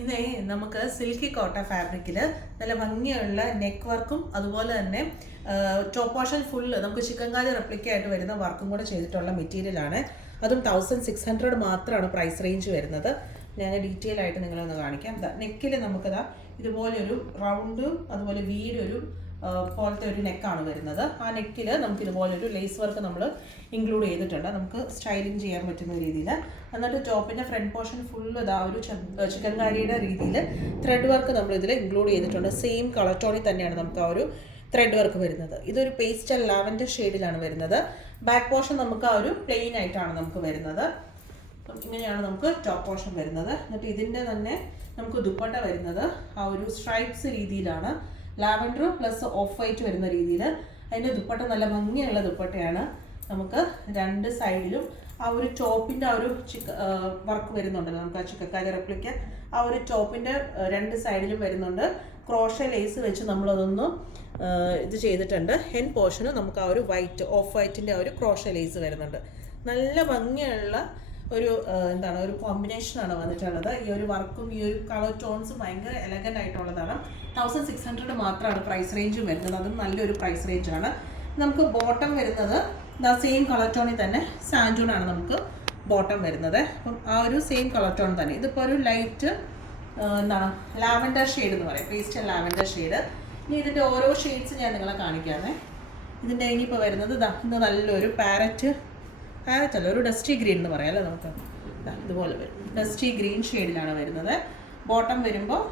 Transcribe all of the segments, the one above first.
ഇന്ന് നമുക്ക് സിൽക്കി കോട്ട ഫാബ്രിക്കിൽ നല്ല ഭംഗിയുള്ള നെക്ക് വർക്കും അതുപോലെ തന്നെ ടോപ്പ് പോർഷൻ ഫുള്ള് നമുക്ക് ചിക്കൻകാരി റെപ്ലിക്ക ആയിട്ട് വരുന്ന വർക്കും കൂടെ ചെയ്തിട്ടുള്ള മെറ്റീരിയലാണ്. അതും 1600 മാത്രമാണ് പ്രൈസ് റേഞ്ച് വരുന്നത്. ഞാൻ ഡീറ്റെയിൽ ആയിട്ട് നിങ്ങളൊന്ന് കാണിക്കാം. നെക്കിൽ നമുക്കതാ ഇതുപോലെ ഒരു റൗണ്ടും അതുപോലെ വീടൊരു പോലത്തെ ഒരു നെക്കാണ് വരുന്നത്. ആ നെക്കിൽ നമുക്ക് ഇതുപോലൊരു ലേസ് വർക്ക് നമ്മൾ ഇൻക്ലൂഡ് ചെയ്തിട്ടുണ്ട്, നമുക്ക് സ്റ്റൈലിങ് ചെയ്യാൻ പറ്റുന്ന രീതിയിൽ. എന്നിട്ട് ടോപ്പിൻ്റെ ഫ്രണ്ട് പോർഷൻ ഫുള്ള് ഇതാ ഒരു ചിക്കൻകാരിയുടെ രീതിയിൽ ത്രെഡ് വർക്ക് നമ്മൾ ഇതിൽ ഇൻക്ലൂഡ് ചെയ്തിട്ടുണ്ട്. സെയിം കളർ ടോണിൽ തന്നെയാണ് നമുക്ക് ആ ഒരു ത്രെഡ് വർക്ക് വരുന്നത്. ഇതൊരു പേസ്റ്റൽ ലാവൻഡർ ഷെയ്ഡിലാണ് വരുന്നത്. ബാക്ക് പോർഷൻ നമുക്ക് ആ ഒരു പ്ലെയിൻ ആയിട്ടാണ് നമുക്ക് വരുന്നത്. ഇങ്ങനെയാണ് നമുക്ക് ടോപ്പ് പോർഷൻ വരുന്നത്. എന്നിട്ട് ഇതിൻ്റെ തന്നെ നമുക്ക് ദുപ്പട്ട വരുന്നത് ആ ഒരു സ്ട്രൈപ്സ് രീതിയിലാണ്, ലാവൻഡർ പ്ലസ് ഓഫ് വൈറ്റ് വരുന്ന രീതിയിൽ. അതിൻ്റെ ദുപ്പട്ട നല്ല ഭംഗിയുള്ള ദുപ്പട്ടയാണ്. നമുക്ക് രണ്ട് സൈഡിലും ആ ഒരു ടോപ്പിൻ്റെ ആ ഒരു വർക്ക് വരുന്നുണ്ടല്ലോ, നമുക്ക് ആ ചിക്കൻകാരി റെപ്ലിക്ക ആ ഒരു ടോപ്പിൻ്റെ രണ്ട് സൈഡിലും വരുന്നുണ്ട്. ക്രോഷ ലേസ് വെച്ച് നമ്മളതൊന്ന് ഇത് ചെയ്തിട്ടുണ്ട്. ഹെൻ പോർഷന് നമുക്ക് ആ ഒരു വൈറ്റ് ഓഫ് വൈറ്റിൻ്റെ ആ ഒരു ക്രോഷ ലേസ് വരുന്നുണ്ട്. നല്ല ഭംഗിയുള്ള ഒരു ഒരു കോമ്പിനേഷനാണ് വന്നിട്ടുള്ളത്. ഈ ഒരു വർക്കും ഈ ഒരു കളർ ടോൺസും ഭയങ്കര എലഗൻ്റ് ആയിട്ടുള്ളതാണ്. 1600 മാത്രമാണ് പ്രൈസ് റേഞ്ചും വരുന്നത്. അതും നല്ലൊരു പ്രൈസ് റേഞ്ചാണ്. നമുക്ക് ബോട്ടം വരുന്നത് സെയിം കളർ ടോണിൽ തന്നെ സാൻഡൂണാണ് നമുക്ക് ബോട്ടം വരുന്നത്. അപ്പം ആ ഒരു സെയിം കളർ ടോൺ തന്നെ. ഇതിപ്പോൾ ഒരു ലൈറ്റ് ലാവൻഡർ ഷെയ്ഡ് എന്ന് പറയും, പേസ്റ്റൽ ലാവൻഡർ ഷെയ്ഡ്. ഇനി ഇതിൻ്റെ ഓരോ ഷെയ്ഡ്സ് ഞാൻ നിങ്ങളെ കാണിക്കാമേ. ഇതിൻ്റെ ഇനിയിപ്പോൾ വരുന്നത് ഇന്ന് നല്ലൊരു പാരറ്റല്ല, ഒരു ഡസ്റ്റി ഗ്രീൻ എന്ന് പറയാം അല്ലേ, നമുക്ക് ഇതുപോലെ വരും. ഡസ്റ്റി ഗ്രീൻ ഷെയ്ഡിലാണ് വരുന്നത്. ബോട്ടം വരുമ്പോൾ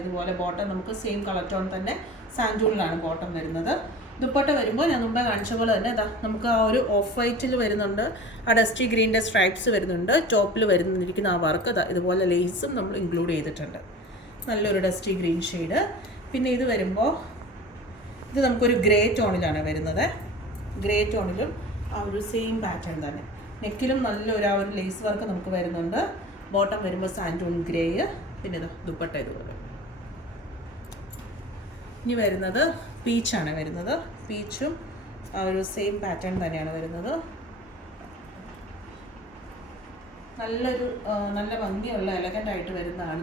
ഇതുപോലെ ബോട്ടം നമുക്ക് സെയിം കളർ ടോൺ തന്നെ സാൻഡൂണിലാണ് ബോട്ടം വരുന്നത്. ദുപ്പട്ട വരുമ്പോൾ ഞാൻ മുമ്പേ കാണിച്ച പോലെ തന്നെ നമുക്ക് ആ ഒരു ഓഫ് വൈറ്റിൽ വരുന്നുണ്ട്, ആ ഡസ്റ്റി ഗ്രീൻ്റെ സ്ട്രൈപ്സ് വരുന്നുണ്ട്. ടോപ്പിൽ വരുന്നിരിക്കുന്ന ആ വർക്ക് ഇതുപോലെ ലേസും നമ്മൾ ഇൻക്ലൂഡ് ചെയ്തിട്ടുണ്ട്. നല്ലൊരു ഡസ്റ്റി ഗ്രീൻ ഷെയ്ഡ്. പിന്നെ ഇത് വരുമ്പോൾ ഇത് നമുക്കൊരു ഗ്രേ ടോണിലാണ് വരുന്നത്. ഗ്രേ ടോണിലും ആ ഒരു സെയിം പാറ്റേൺ തന്നെ. നെക്കിലും നല്ലൊരു ആ ഒരു ലേസ് വർക്ക് നമുക്ക് വരുന്നുണ്ട്. ബോട്ടം വരുമ്പോൾ സാൻഡൂൺ ഗ്രേ. പിന്നെ ദുപ്പട്ട ഇതുപോലെ. ഇനി വരുന്നത് പീച്ചാണ് വരുന്നത്. പീച്ചും ആ ഒരു സെയിം പാറ്റേൺ തന്നെയാണ് വരുന്നത്. നല്ല ഭംഗിയുള്ള എലഗൻ്റ് ആയിട്ട് വരുന്നതാണ്.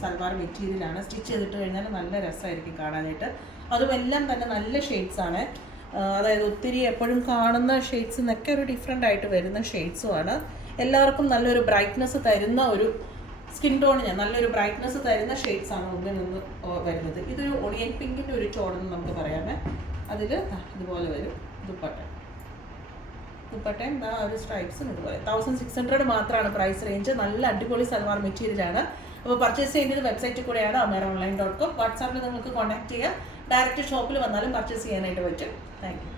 സൽവാർ മെറ്റീരിയലാണ്. സ്റ്റിച്ച് ചെയ്തിട്ട് കഴിഞ്ഞാൽ നല്ല രസമായിരിക്കും കാണാനായിട്ട്. അതും എല്ലാം തന്നെ നല്ല ഷെയ്ഡ്സാണ്. അതായത് ഒത്തിരി എപ്പോഴും കാണുന്ന ഷെയ്ഡ്സിൽ നിന്നൊക്കെ ഒരു ഡിഫറെൻ്റ് ആയിട്ട് വരുന്ന ഷെയ്ഡ്സുമാണ്. എല്ലാവർക്കും നല്ലൊരു ബ്രൈറ്റ്നസ് തരുന്ന ഒരു സ്കിൻ ടോണിന് നല്ലൊരു ബ്രൈറ്റ്നസ് തരുന്ന ഷെയ്ഡ്സാണ് മുമ്പിൽ നിന്ന് വരുന്നത്. ഇതൊരു ഒണിയൻ പിങ്കിൻ്റെ ഒരു ടോണെന്ന് നമുക്ക് പറയാമേ. അതിൽ ഇതുപോലെ വരും ദുപ്പട്ടയും ഒരു സ്ട്രൈപ്സും ഇതുപോലെ. 1600 മാത്രമാണ് പ്രൈസ് റേഞ്ച്. നല്ല അടിപൊളി സൽവാർ മെറ്റീരിയലാണ്. അപ്പോൾ പർച്ചേസ് ചെയ്യേണ്ടത് വെബ്സൈറ്റിൽ കൂടെയാണ്, amaronline.com. വാട്സാപ്പിൽ നിങ്ങൾക്ക് കോൺടാക്ട് ചെയ്യുക. ഡയറക്റ്റ് ഷോപ്പിൽ വന്നാലും പർച്ചേസ് ചെയ്യാനായിട്ട് പറ്റും. Thank you.